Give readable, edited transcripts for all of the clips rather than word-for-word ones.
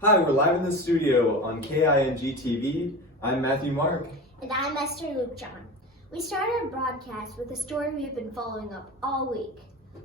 Hi, we're live in the studio on K.I.N.G TV. I'm Matthew Mark. And I'm Esther Luke John. We started our broadcast with a story we have been following up all week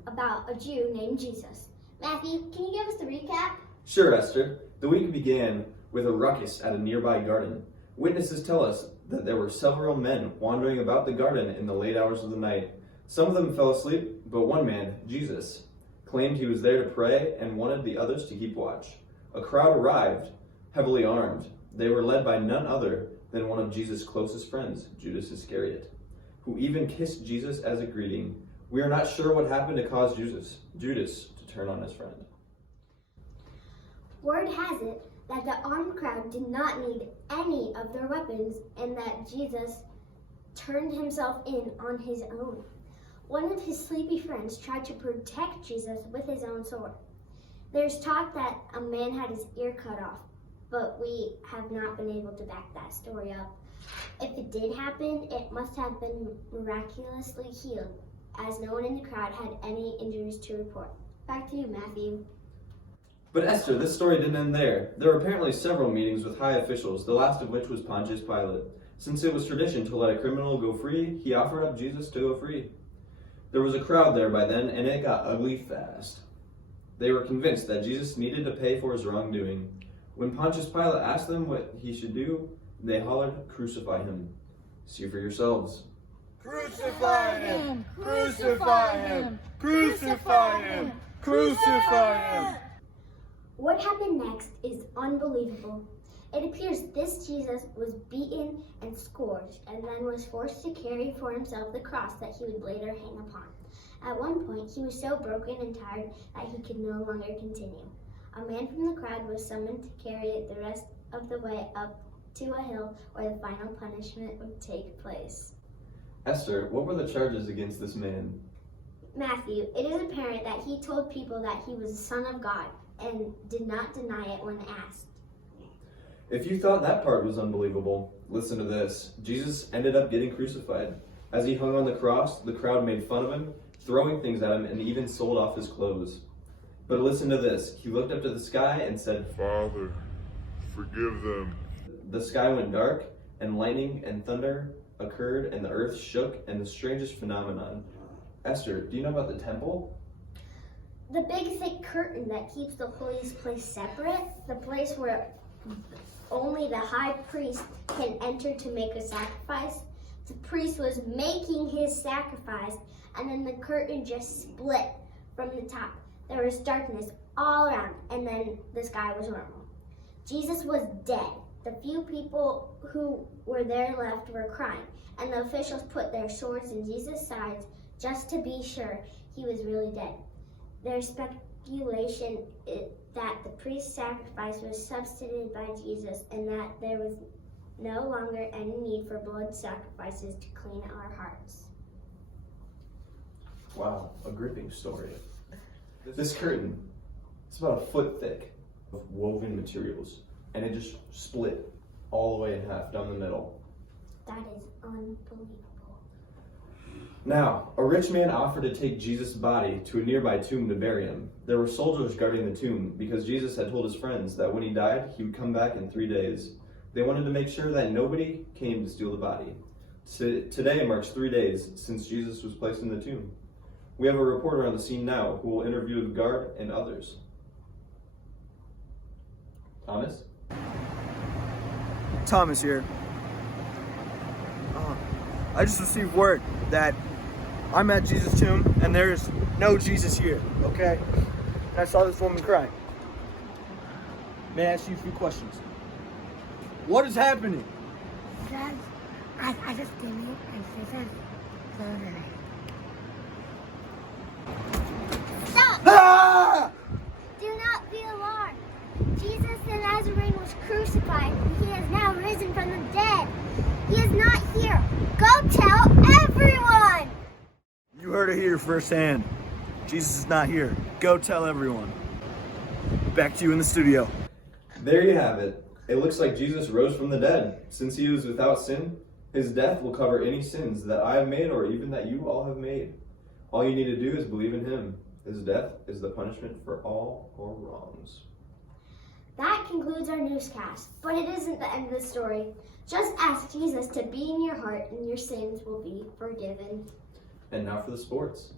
about a Jew named Jesus. Matthew, can you give us the recap? Sure, Esther. The week began with a ruckus at a nearby garden. Witnesses tell us that there were several men wandering about the garden in the late hours of the night. Some of them fell asleep, but one man, Jesus, claimed he was there to pray and wanted the others to keep watch. A crowd arrived, heavily armed. They were led by none other than one of Jesus' closest friends, Judas Iscariot, who even kissed Jesus as a greeting. We are not sure what happened to cause Judas to turn on his friend. Word has it that the armed crowd did not need any of their weapons and that Jesus turned himself in on his own. One of his sleepy friends tried to protect Jesus with his own sword. There's talk that a man had his ear cut off, but we have not been able to back that story up. If it did happen, it must have been miraculously healed, as no one in the crowd had any injuries to report. Back to you, Matthew. But Esther, this story didn't end there. There were apparently several meetings with high officials, the last of which was Pontius Pilate. Since it was tradition to let a criminal go free, he offered up Jesus to go free. There was a crowd there by then, and it got ugly fast. They were convinced that Jesus needed to pay for his wrongdoing. When Pontius Pilate asked them what he should do, they hollered, "Crucify him." See for yourselves. Crucify him! Crucify him! Crucify him! Crucify him! What happened next is unbelievable. It appears this Jesus was beaten and scourged and then was forced to carry for himself the cross that he would later hang upon. At one point, he was so broken and tired that he could no longer continue. A man from the crowd was summoned to carry it the rest of the way up to a hill where the final punishment would take place. Esther, what were the charges against this man? Matthew, it is apparent that he told people that he was the Son of God and did not deny it when asked. If you thought that part was unbelievable, listen to this. Jesus ended up getting crucified. As he hung on the cross, the crowd made fun of him, throwing things at him, and even sold off his clothes. But listen to this. He looked up to the sky and said, Father, forgive them. The sky went dark, and lightning and thunder occurred, and the earth shook, and the strangest phenomenon. Esther, do you know about the temple? The big thick curtain that keeps the holiest place separate, the place where only the high priest can enter to make a sacrifice. The priest was making his sacrifice, and then the curtain just split from the top. There was darkness all around, and then the sky was normal. Jesus was dead. The few people who were there left were crying, and the officials put their swords in Jesus' sides just to be sure he was really dead. There's speculation that the priest's sacrifice was substituted by Jesus and that there was no longer any need for blood sacrifices to clean our hearts. Wow, a gripping story. This curtain, it's about a foot thick of woven materials, and it just split all the way in half down the middle. That is unbelievable. Now, a rich man offered to take Jesus' body to a nearby tomb to bury him. There were soldiers guarding the tomb because Jesus had told his friends that when he died, he would come back in 3 days. They wanted to make sure that nobody came to steal the body. Today marks 3 days since Jesus was placed in the tomb. We have a reporter on the scene now who will interview the guard and others. Thomas? Thomas here. I just received word that I'm at Jesus' tomb and there's no Jesus here, okay? And I saw this woman crying. May I ask you a few questions? What is happening? Says, I just came in and she says, so did I. Stop! Ah! Do not be alarmed. Jesus the Nazarene was crucified, and he has now risen from the dead. He is not here. Go tell everyone! You heard it here firsthand. Jesus is not here. Go tell everyone. Back to you in the studio. There you have it. It looks like Jesus rose from the dead. Since he was without sin, his death will cover any sins that I have made or even that you all have made. All you need to do is believe in him. His death is the punishment for all our wrongs. That concludes our newscast, but it isn't the end of the story. Just ask Jesus to be in your heart and your sins will be forgiven. And now for the sports.